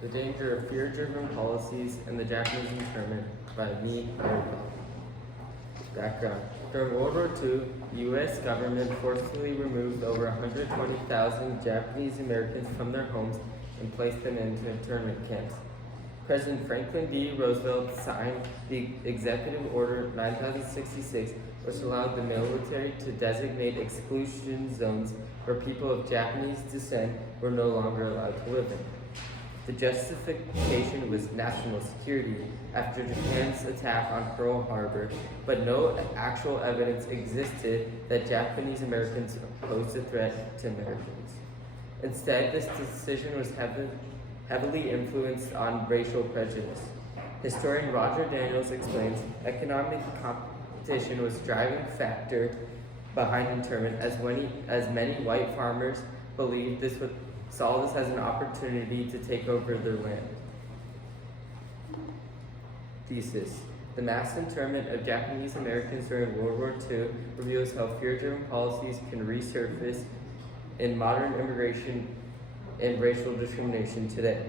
The Danger of Fear-Driven Policies and the Japanese Internment by me, Eric. Background. During World War II, the U.S. government forcibly removed over 120,000 Japanese Americans from their homes and placed them into internment camps. President Franklin D. Roosevelt signed the Executive Order 9066, which allowed the military to designate exclusion zones where people of Japanese descent were no longer allowed to live in. The justification was national security after Japan's attack on Pearl Harbor, but no actual evidence existed that Japanese Americans posed a threat to Americans. Instead, this decision was heavily influenced on racial prejudice. Historian Roger Daniels explains economic competition was a driving factor behind internment, as many white farmers believed saw this as an opportunity to take over their land. Thesis. The mass internment of Japanese Americans during World War II reveals how fear-driven policies can resurface in modern immigration and racial discrimination today.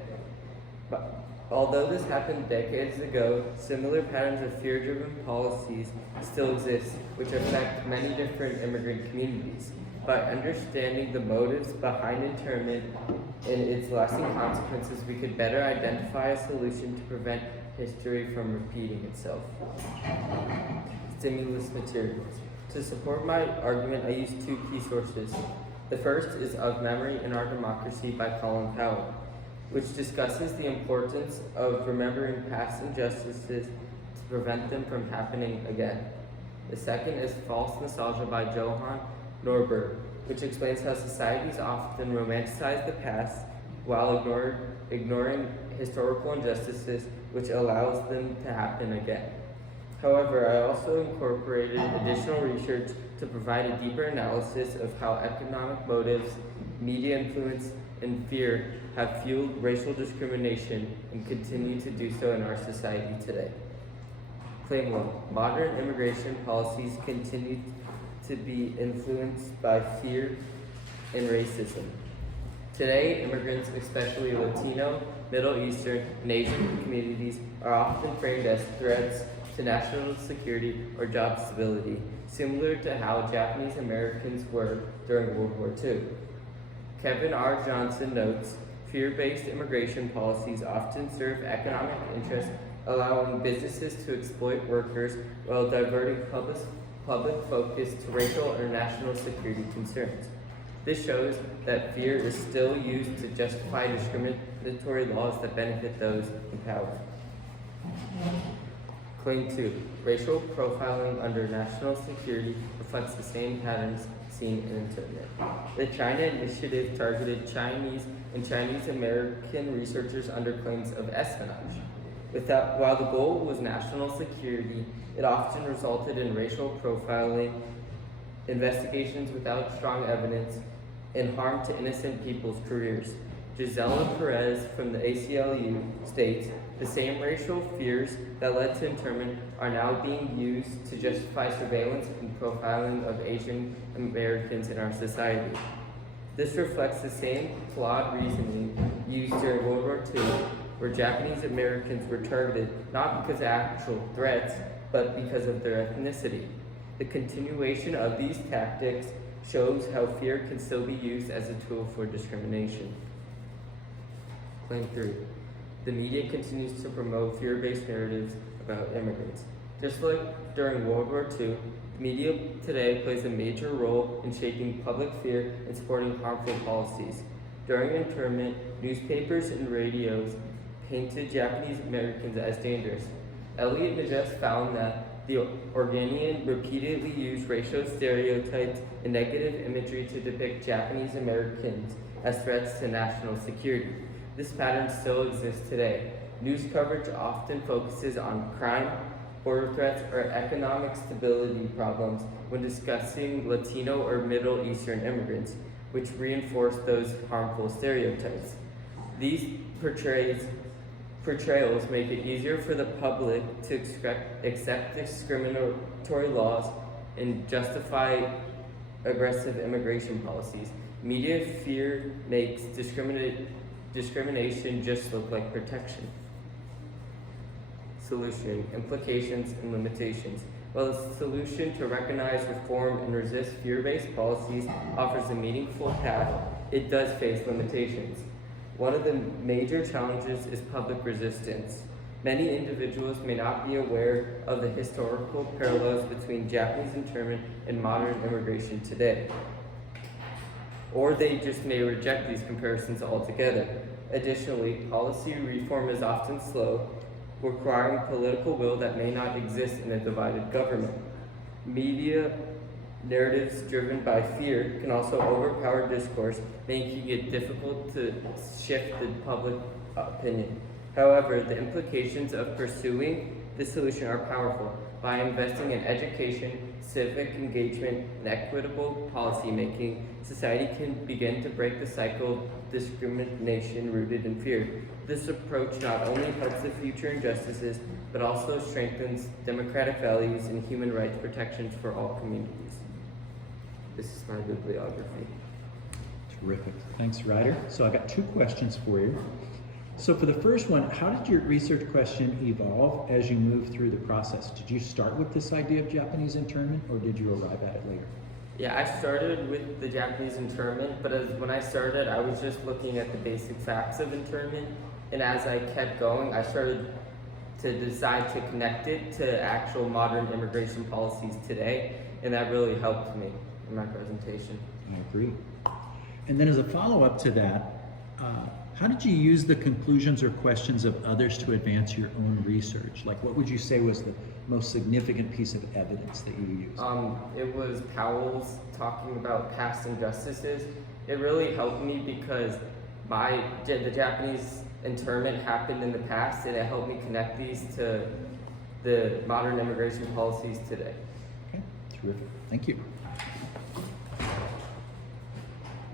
But although this happened decades ago, similar patterns of fear-driven policies still exist, which affect many different immigrant communities. By understanding the motives behind internment and its lasting consequences, we could better identify a solution to prevent history from repeating itself. Stimulus materials. To support my argument, I use two key sources. The first is Of Memory in Our Democracy by Colin Powell, which discusses the importance of remembering past injustices to prevent them from happening again. The second is False Nostalgia by Johann Norberg, which explains how societies often romanticize the past while ignoring historical injustices, which allows them to happen again. However, I also incorporated additional research to provide a deeper analysis of how economic motives, media influence, and fear have fueled racial discrimination and continue to do so in our society today. Claim 1. Modern immigration policies continue to be influenced by fear and racism. Today, immigrants, especially Latino, Middle Eastern, and Asian communities, are often framed as threats to national security or job stability, similar to how Japanese Americans were during World War II. Kevin R. Johnson notes, fear-based immigration policies often serve economic interests, allowing businesses to exploit workers while diverting public focus to racial or national security concerns. This shows that fear is still used to justify discriminatory laws that benefit those in power. Claim 2. Racial profiling under national security reflects the same patterns seen in internment. The China Initiative targeted Chinese and Chinese American researchers under claims of espionage. While the goal was national security, it often resulted in racial profiling, investigations without strong evidence, and harm to innocent people's careers. Gisela Perez from the ACLU states, the same racial fears that led to internment are now being used to justify surveillance and profiling of Asian Americans in our society. This reflects the same flawed reasoning used during World War II, where Japanese Americans were targeted not because of actual threats, but because of their ethnicity. The continuation of these tactics shows how fear can still be used as a tool for discrimination. Claim 3. The media continues to promote fear-based narratives about immigrants. Just like during World War II, the media today plays a major role in shaping public fear and supporting harmful policies. During internment, newspapers and radios painted Japanese Americans as dangerous. Elliot Najest found that the Oregonian repeatedly used racial stereotypes and negative imagery to depict Japanese Americans as threats to national security. This pattern still exists today. News coverage often focuses on crime, border threats, or economic stability problems when discussing Latino or Middle Eastern immigrants, which reinforce those harmful stereotypes. These portrayals make it easier for the public to accept discriminatory laws and justify aggressive immigration policies. Media fear makes discrimination just look like protection? Solution, implications and limitations. While the solution to recognize, reform, and resist fear-based policies offers a meaningful path, it does face limitations. One of the major challenges is public resistance. Many individuals may not be aware of the historical parallels between Japanese internment and modern immigration today, or they just may reject these comparisons altogether. Additionally, policy reform is often slow, requiring political will that may not exist in a divided government. Media narratives driven by fear can also overpower discourse, making it difficult to shift the public opinion. However, the implications of pursuing this solution are powerful. By investing in education, civic engagement, and equitable policymaking, society can begin to break the cycle of discrimination rooted in fear. This approach not only helps the future injustices, but also strengthens democratic values and human rights protections for all communities. This is my bibliography. Terrific. Thanks, Ryder. So I got two questions for you. So for the first one, how did your research question evolve as you moved through the process? Did you start with this idea of Japanese internment, or did you arrive at it later? Yeah, I started with the Japanese internment, but when I started, I was just looking at the basic facts of internment, and as I kept going, I started to decide to connect it to actual modern immigration policies today, and that really helped me in my presentation. I agree. And then as a follow-up to that, how did you use the conclusions or questions of others to advance your own research? Like, what would you say was the most significant piece of evidence that you used? It was Powell's talking about past injustices. It really helped me because the Japanese internment happened in the past, and it helped me connect these to the modern immigration policies today. Okay, terrific. Thank you.